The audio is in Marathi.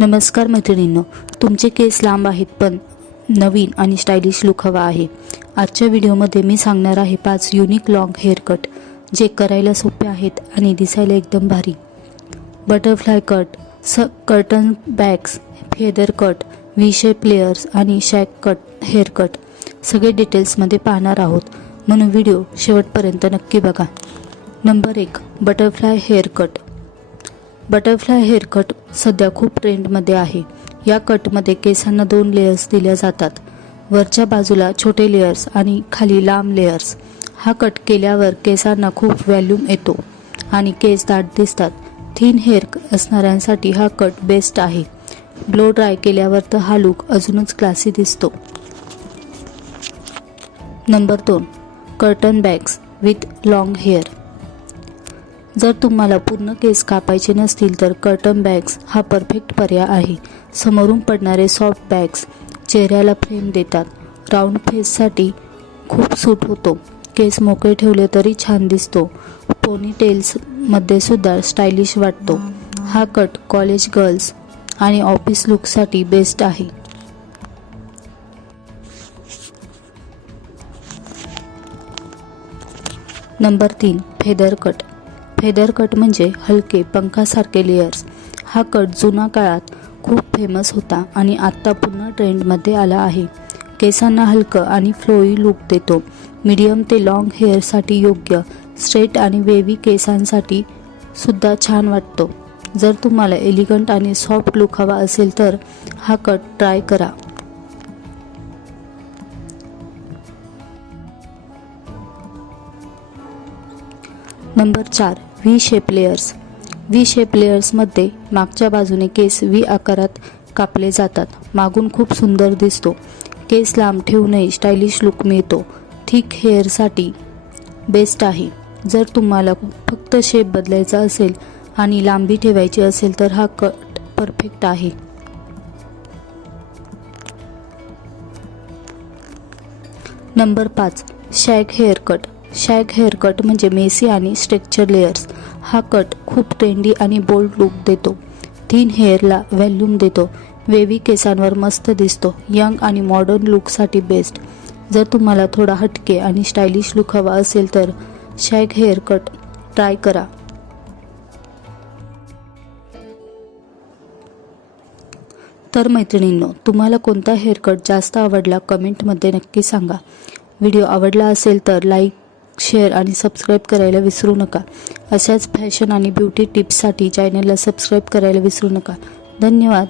नमस्कार मैत्रिणींनो तुमचे केस लांब आहेत पण नवीन आणि स्टायलिश लुक हवा आहे. आजच्या व्हिडिओमध्ये मी सांगणार आहे पाच युनिक लॉंग हेअर कट जे करायला सोपे आहेत आणि दिसायला एकदम भारी. बटरफ्लाय कट स curtain bangs feather cut V shape layers आणि शॅक कट हेअर कट सगळे डिटेल्समध्ये पाहणार आहोत. म्हणून व्हिडिओ शेवटपर्यंत नक्की बघा. नंबर एक butterfly hair cut butterfly hair cut सध्या खूप ट्रेंडमध्ये आहे. या कटमध्ये केसांना दोन लेयर्स दिल्या जातात. वरच्या बाजूला छोटे लेयर्स आणि खाली लांब लेयर्स हा कट केल्यावर केसांना खूप व्हॅल्यूम येतो आणि केस दाट दिसतात. थीन हेअर असणाऱ्यांसाठी हा कट बेस्ट आहे. ब्लो ड्राय केल्यावर तर हा लुक अजूनच क्लासी दिसतो. नंबर दोन curtain bangs with long hair जर तुम्हाला पूर्ण केस कापायचे नसतील तर कर्टन बॅग्स हा परफेक्ट पर्याय आहे. समोरून पडणारे सॉफ्ट बॅग्स चेहऱ्याला फ्रेम देतात. राऊंड फेससाठी खूप सूट होतो. केस मोकळे ठेवले तरी छान दिसतो. पोनी टेल्समध्ये सुद्धा स्टायलिश वाटतो. हा कट कॉलेज गर्ल्स आणि ऑफिस लुकसाठी बेस्ट आहे. नंबर तीन फेदर कट. फेदर कट म्हणजे हलके पंखासारखे लेयर्स हा कट जुना काळात खूप फेमस होता आणि आत्ता पुन्हा ट्रेंडमध्ये आला आहे. केसांना हलकं आणि फ्लोई लुक देतो. मीडियम ते लाँग हेअरसाठी योग्य स्ट्रेट आणि वेवी केसांसाठी सुद्धा छान वाटतो. जर तुम्हाला एलिगंट आणि सॉफ्ट लुक हवा असेल तर हा कट ट्राय करा. नंबर चार. V shape layers. V shape लेयर्समध्ये मागच्या बाजूने केस व्ही आकारात कापले जातात. मागून खूप सुंदर दिसतो. केस लांब ठेवूनही स्टायलिश लुक मिळतो. थिक हेअरसाठी बेस्ट आहे. जर तुम्हाला फक्त शेप बदलायचा असेल आणि लांबी ठेवायची असेल तर हा कट परफेक्ट आहे. नंबर पाच shag haircut shag hair cut म्हणजे मेसी आणि स्ट्रेक्चर लेयर्स. हा कट खूप ट्रेंडी आणि बोल्ड लुक देतो. थीन हेअरला व्हॅल्यूम देतो. वेवी केसांवर मस्त दिसतो. यंग आणि मॉडर्न लुकसाठी बेस्ट. जर तुम्हाला थोडा हटके आणि स्टायलिश लुक हवा असेल तर शॅग हेअर कट ट्राय करा. तर मैत्रिणींनो तुम्हाला कोणता हेअरकट जास्त आवडला कमेंटमध्ये नक्की सांगा. व्हिडिओ आवडला असेल तर लाईक शेअर आणि सबस्क्राईब करायला विसरू नका. अशाच फॅशन आणि ब्युटी टिप्ससाठी चॅनलला सबस्क्राईब करायला विसरू नका. धन्यवाद.